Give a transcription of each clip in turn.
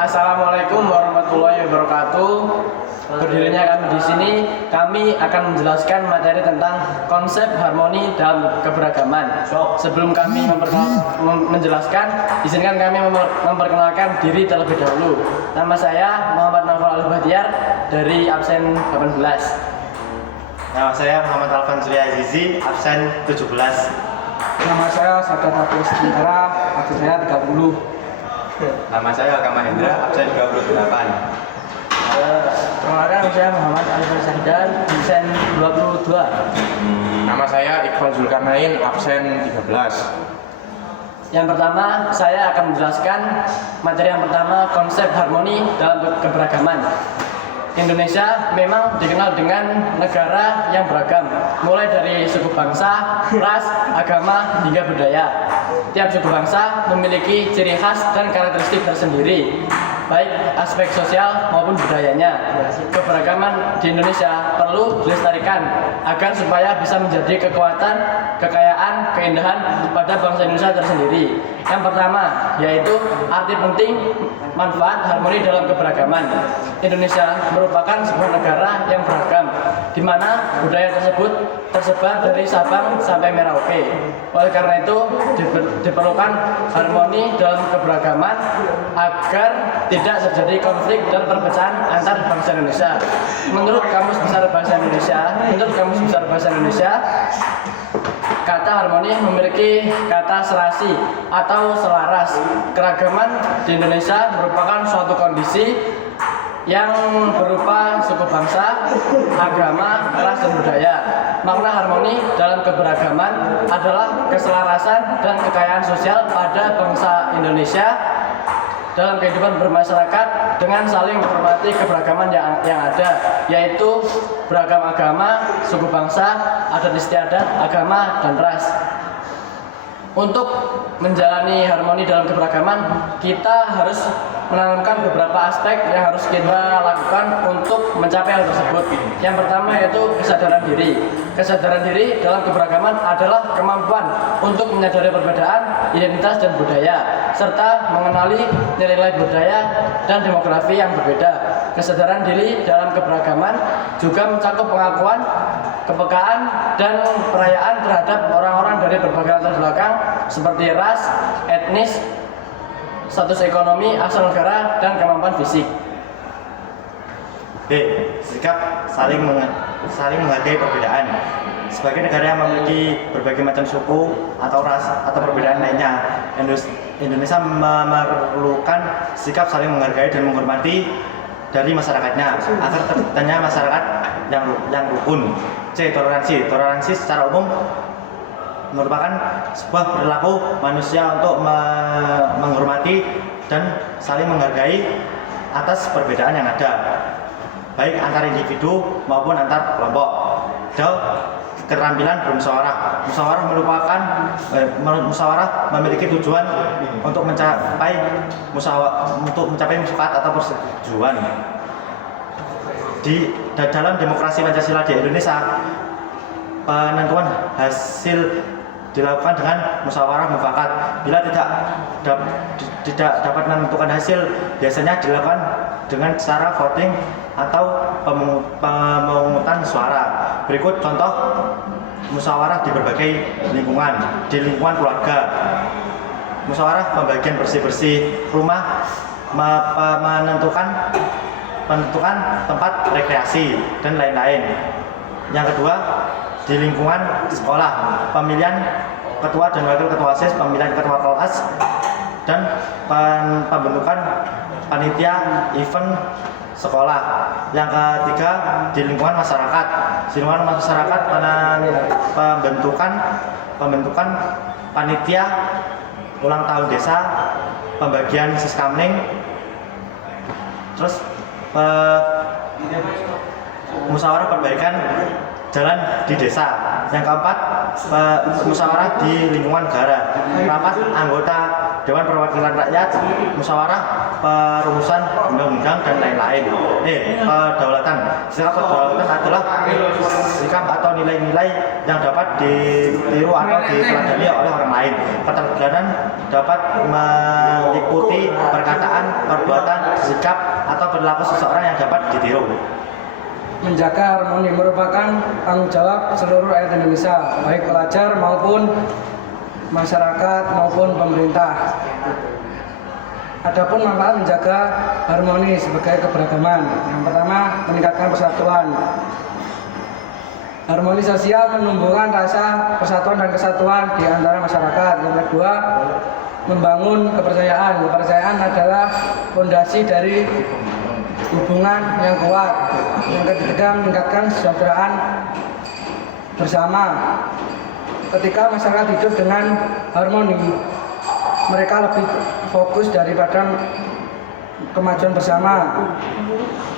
Assalamualaikum warahmatullahi wabarakatuh. Berdirinya kami di sini, kami akan menjelaskan materi tentang konsep harmoni dalam keberagaman. Sebelum kami menjelaskan, izinkan kami memperkenalkan diri terlebih dahulu. Nama saya Muhammad Naufal Al-Bahtiar dari absen 18. Nama saya Muhammad Alvan Surya Azizi, absen 17. Nama saya Sadat Hafiz Tintara, absen saya 30. Nama saya Kama Hendra, absen 28. Perkenalkan, saya Muhammad Alifan Sahdan, absen 22. Nama saya Iqbal Zulkarnain, absen 13. Yang pertama, saya akan menjelaskan materi yang pertama, konsep harmoni dalam keberagaman. Indonesia memang dikenal dengan negara yang beragam, mulai dari suku bangsa, ras, agama, hingga budaya. Tiap suku bangsa memiliki ciri khas dan karakteristik tersendiri, baik aspek sosial maupun budayanya. Keberagaman di Indonesia perlu dilestarikan agar supaya bisa menjadi kekuatan, kekayaan, keindahan pada bangsa Indonesia tersendiri. Yang pertama yaitu arti penting manfaat harmoni dalam keberagaman. Indonesia merupakan sebuah negara yang beragam, di mana budaya tersebut tersebar dari Sabang sampai Merauke. Oleh karena itu diperlukan harmoni dalam keberagaman agar tidak terjadi konflik dan perpecahan antar bangsa Indonesia. Menurut Kamus Besar Bahasa Indonesia, kata harmoni memiliki kata serasi atau selaras. Keragaman di Indonesia merupakan suatu kondisi yang berupa suku bangsa, agama, ras, dan budaya. Makna harmoni dalam keberagaman adalah keselarasan dan kekayaan sosial pada bangsa Indonesia dalam kehidupan bermasyarakat dengan saling menghormati keberagaman yang ada, yaitu beragam agama, suku bangsa, adat istiadat, agama, dan ras. Untuk menjalani harmoni dalam keberagaman, kita harus menanamkan beberapa aspek yang harus kita lakukan untuk mencapai hal tersebut. Yang pertama yaitu kesadaran diri. Kesadaran diri dalam keberagaman adalah kemampuan untuk menyadari perbedaan, identitas, dan budaya, serta mengenali nilai-nilai budaya dan demografi yang berbeda. Kesadaran diri dalam keberagaman juga mencakup pengakuan, kepekaan, dan perayaan terhadap orang-orang dari berbagai latar belakang seperti ras, etnis, status ekonomi, asal negara, dan kemampuan fisik. B. Sikap saling menghargai perbedaan. Sebagai negara yang memiliki berbagai macam suku atau ras atau perbedaan lainnya, Indonesia memerlukan sikap saling menghargai dan menghormati dari masyarakatnya agar terciptanya masyarakat yang rukun. C. Toleransi. Toleransi secara umum merupakan sebuah perilaku manusia untuk menghormati dan saling menghargai atas perbedaan yang ada, baik antar individu maupun antar kelompok. D. Keterampilan bermusyawarah. Musyawarah memiliki tujuan untuk mencapai mufakat atau persetujuan. Dalam demokrasi Pancasila di Indonesia, penentuan hasil dilakukan dengan musyawarah mufakat. Bila tidak dapat menentukan hasil, biasanya dilakukan dengan cara voting atau pemungutan suara. Berikut contoh musyawarah di berbagai lingkungan. Di lingkungan keluarga, musyawarah pembagian bersih-bersih rumah, menentukan tempat rekreasi, dan lain-lain. Yang kedua, di lingkungan sekolah, pemilihan ketua dan wakil ketua OSIS, pemilihan ketua kelas, dan pembentukan panitia event sekolah. Yang ketiga, di lingkungan masyarakat. Di lingkungan masyarakat, pembentukan panitia ulang tahun desa, pembagian siskamling, terus musyawarah perbaikan jalan di desa. Yang keempat, musyawarah di lingkungan negara, rapat anggota Dewan Perwakilan Rakyat, musyawarah perumusan undang-undang, dan lain-lain. Kedaulatan. Sikap kedaulatan adalah sikap atau nilai-nilai yang dapat ditiru atau diteladani oleh orang lain. Keteladanan dapat meliputi perkataan, perbuatan, sikap, atau perilaku seseorang yang dapat ditiru. Menjaga harmoni merupakan tanggung jawab seluruh rakyat Indonesia, baik pelajar maupun masyarakat maupun pemerintah. Adapun manfaat menjaga harmoni sebagai keberagaman. Yang pertama, meningkatkan persatuan. Harmoni sosial menumbuhkan rasa persatuan dan kesatuan di antara masyarakat. Yang kedua, membangun kepercayaan. Kepercayaan adalah fondasi dari hubungan yang kuat. Yang ketiga, meningkatkan kesejahteraan bersama. Ketika masyarakat hidup dengan harmoni, mereka lebih fokus daripada kemajuan bersama,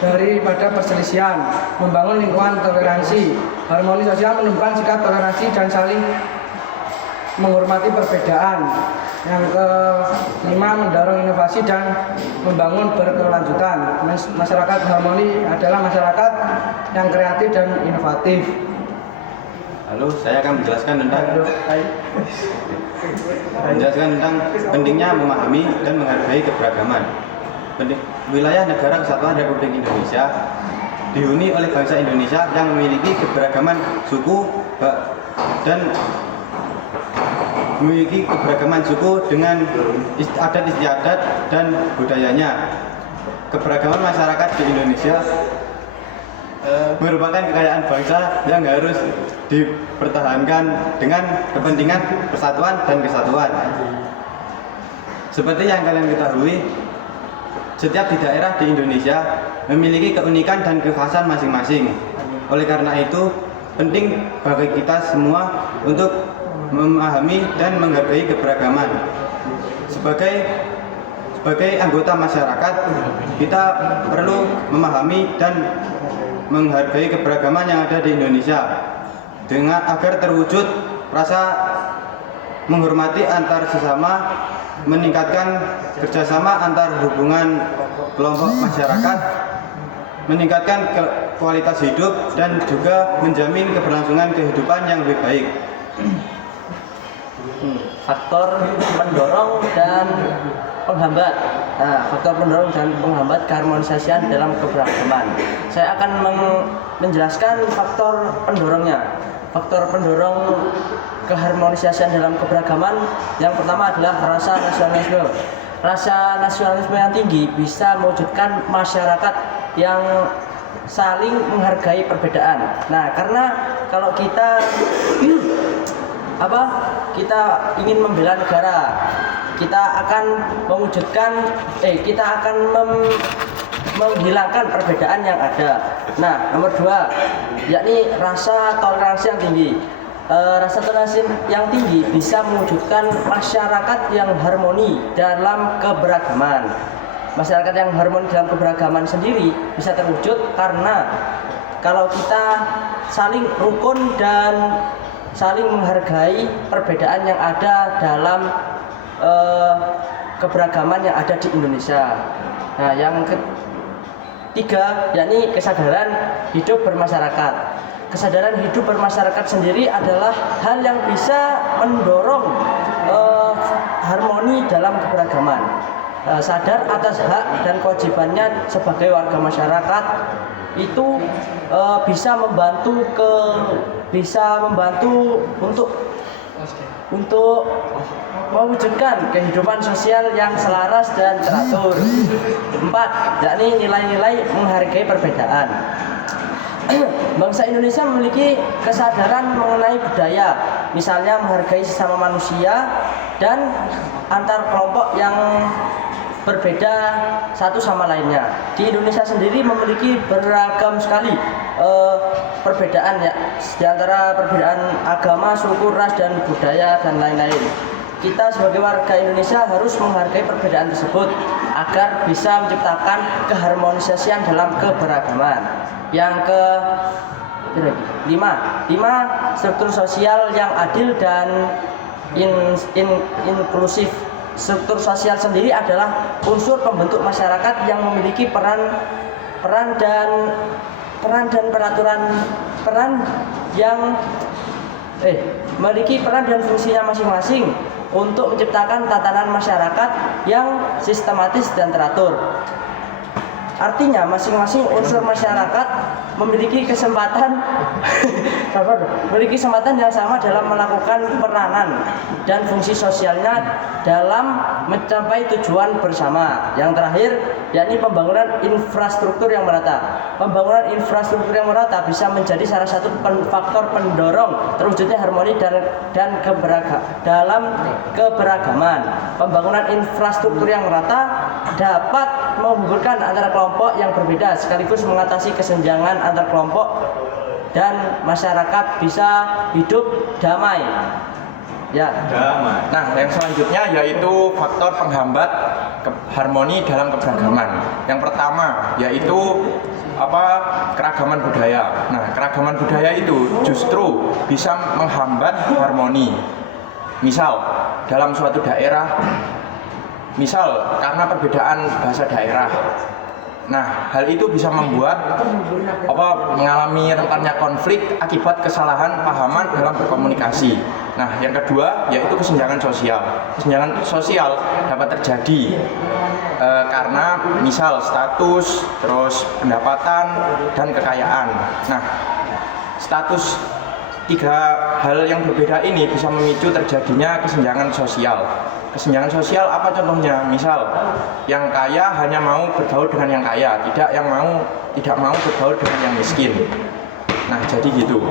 daripada perselisihan. Membangun lingkungan toleransi. Harmoni sosial menumbuhkan sikap toleransi dan saling menghormati perbedaan. Yang kelima, mendorong inovasi dan membangun berkelanjutan. Masyarakat harmoni adalah masyarakat yang kreatif dan inovatif. Lalu saya akan menjelaskan tentang pentingnya memahami dan menghargai keberagaman. Wilayah Negara Kesatuan Republik Indonesia dihuni oleh bangsa Indonesia yang memiliki keberagaman suku dengan adat istiadat dan budayanya. Keberagaman masyarakat di Indonesia merupakan kekayaan bangsa yang harus dipertahankan dengan kepentingan persatuan dan kesatuan. Seperti yang kalian ketahui, setiap di daerah di Indonesia memiliki keunikan dan kekhasan masing-masing. Oleh karena itu, penting bagi kita semua untuk memahami dan menghargai keberagaman. Sebagai anggota masyarakat, kita perlu memahami dan menghargai keberagaman yang ada di Indonesia agar terwujud rasa menghormati antar sesama, meningkatkan kerjasama antar hubungan kelompok masyarakat, meningkatkan kualitas hidup, dan juga menjamin keberlangsungan kehidupan yang lebih baik. Faktor pendorong dan penghambat. Nah, faktor pendorong dan penghambat keharmonisasian dalam keberagaman. Saya akan menjelaskan faktor pendorongnya. Faktor pendorong keharmonisasian dalam keberagaman yang pertama adalah rasa nasionalisme. Rasa nasionalisme yang tinggi bisa mewujudkan masyarakat yang saling menghargai perbedaan. Nah, karena kalau kita ingin membela negara, kita akan menghilangkan perbedaan yang ada. Nah, nomor 2, yakni rasa toleransi yang tinggi. Rasa toleransi yang tinggi bisa mewujudkan masyarakat yang harmoni dalam keberagaman. Masyarakat yang harmoni dalam keberagaman sendiri bisa terwujud karena kalau kita saling rukun dan saling menghargai perbedaan yang ada dalam keberagaman yang ada di Indonesia. Nah, yang ketiga, yakni kesadaran hidup bermasyarakat. Kesadaran hidup bermasyarakat sendiri adalah hal yang bisa mendorong harmoni dalam keberagaman. Sadar atas hak dan kewajibannya sebagai warga masyarakat itu bisa membantu untuk mewujudkan kehidupan sosial yang selaras dan teratur. 4, yakni nilai-nilai menghargai perbedaan. Bangsa Indonesia memiliki kesadaran mengenai budaya, misalnya menghargai sesama manusia dan antar kelompok yang berbeda satu sama lainnya. Di Indonesia sendiri memiliki beragam sekali perbedaan, ya, di antara perbedaan agama, suku, ras, dan budaya dan lain-lain. Kita sebagai warga Indonesia harus menghargai perbedaan tersebut agar bisa menciptakan keharmonisasian dalam keberagaman. Yang ke-5, struktur sosial yang adil dan inklusif. Struktur sosial sendiri adalah unsur pembentuk masyarakat yang memiliki peran dan fungsinya masing-masing untuk menciptakan tatanan masyarakat yang sistematis dan teratur. Artinya masing-masing unsur masyarakat memiliki kesempatan yang sama dalam melakukan peranan dan fungsi sosialnya dalam mencapai tujuan bersama. Yang terakhir, yakni pembangunan infrastruktur yang merata. Pembangunan infrastruktur yang merata bisa menjadi salah satu faktor pendorong terwujudnya harmoni dan dalam keberagaman. Pembangunan infrastruktur yang merata dapat menghubungkan antara kelompok yang berbeda sekaligus mengatasi kesenjangan antar kelompok dan masyarakat bisa hidup damai. Ya. Nah, yang selanjutnya yaitu faktor penghambat harmoni dalam keberagaman. Yang pertama yaitu keragaman budaya. Nah, keragaman budaya itu justru bisa menghambat harmoni. Misal dalam suatu daerah, misal karena perbedaan bahasa daerah. Nah, hal itu bisa membuat mengalami rentannya konflik akibat kesalahan pahaman dalam berkomunikasi. Nah, yang kedua yaitu kesenjangan sosial. Kesenjangan sosial dapat terjadi karena misal status, terus pendapatan dan kekayaan. Nah, status tiga hal yang berbeda ini bisa memicu terjadinya kesenjangan sosial. Kesenjangan sosial apa contohnya? Misal, yang kaya hanya mau bergaul dengan yang kaya, tidak mau bergaul dengan yang miskin. Nah, jadi gitu.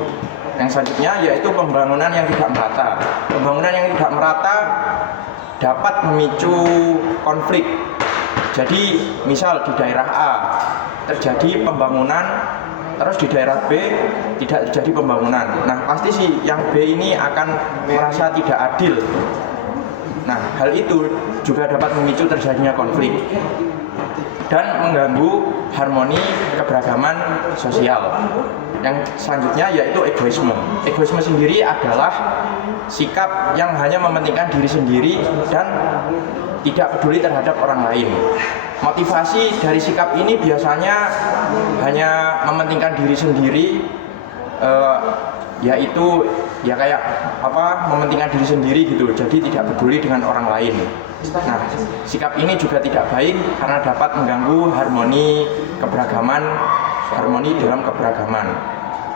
Yang selanjutnya yaitu pembangunan yang tidak merata. Pembangunan yang tidak merata dapat memicu konflik. Jadi, misal di daerah A terjadi pembangunan, terus di daerah B tidak terjadi pembangunan. Nah, pasti sih yang B ini akan merasa tidak adil. Nah, hal itu juga dapat memicu terjadinya konflik dan mengganggu harmoni keberagaman sosial. Yang selanjutnya yaitu egoisme. Egoisme sendiri adalah sikap yang hanya mementingkan diri sendiri dan tidak peduli terhadap orang lain. Motivasi dari sikap ini biasanya hanya mementingkan diri sendiri, yaitu mementingkan diri sendiri gitu, jadi tidak peduli dengan orang lain. Nah, sikap ini juga tidak baik karena dapat mengganggu harmoni dalam keberagaman.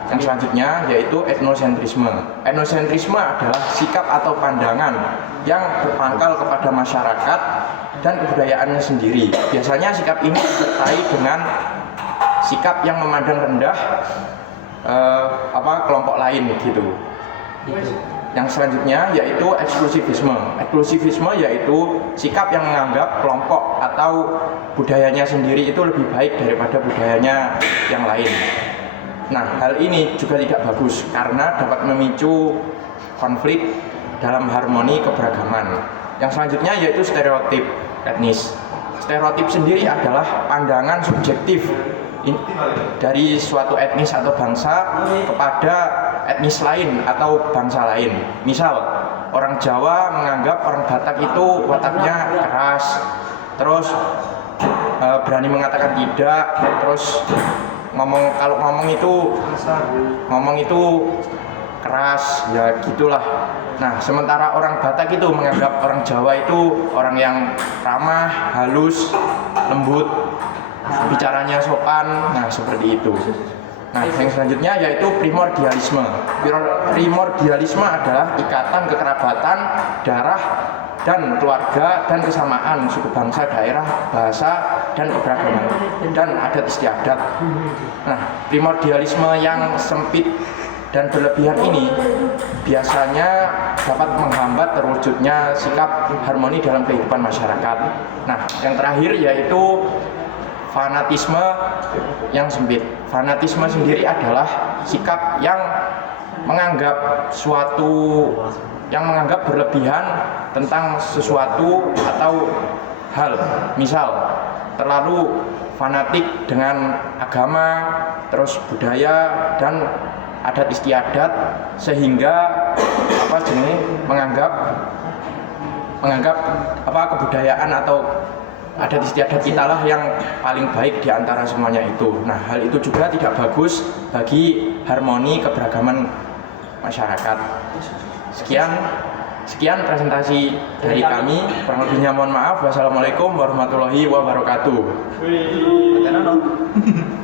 Yang selanjutnya yaitu etnosentrisme. Etnosentrisme adalah sikap atau pandangan yang berpangkal kepada masyarakat dan kebudayaannya sendiri. Biasanya sikap ini disertai dengan sikap yang memandang rendah kelompok lain gitu. Yang selanjutnya yaitu eksklusivisme. Eksklusivisme yaitu sikap yang menganggap kelompok atau budayanya sendiri itu lebih baik daripada budayanya yang lain. Nah, hal ini juga tidak bagus karena dapat memicu konflik dalam harmoni keberagaman. Yang selanjutnya yaitu stereotip etnis. Stereotip sendiri adalah pandangan subjektif dari suatu etnis atau bangsa kepada etnis lain atau bangsa lain. Misal, orang Jawa menganggap orang Batak itu wataknya keras, terus berani mengatakan tidak, terus kalau ngomong itu keras, ya gitulah. Nah, sementara orang Batak itu menganggap orang Jawa itu orang yang ramah, halus, lembut, bicaranya sopan. Nah, seperti itu. Nah, yang selanjutnya yaitu primordialisme. Primordialisme adalah ikatan kekerabatan, darah, dan keluarga, dan kesamaan suku bangsa, daerah, bahasa, dan keberagaman, dan adat istiadat. Nah, primordialisme yang sempit dan berlebihan ini biasanya dapat menghambat terwujudnya sikap harmoni dalam kehidupan masyarakat. Nah, yang terakhir yaitu fanatisme yang sempit. Fanatisme sendiri adalah sikap yang menganggap berlebihan tentang sesuatu atau hal. Misal, terlalu fanatik dengan agama, terus budaya dan adat istiadat sehingga menganggap kebudayaan atau adat istiadat kita lah yang paling baik di antara semuanya itu. Nah, hal itu juga tidak bagus bagi harmoni keberagaman masyarakat. Sekian, sekian presentasi dari kami. Kurang lebihnya mohon maaf. Wassalamualaikum warahmatullahi wabarakatuh. Wih,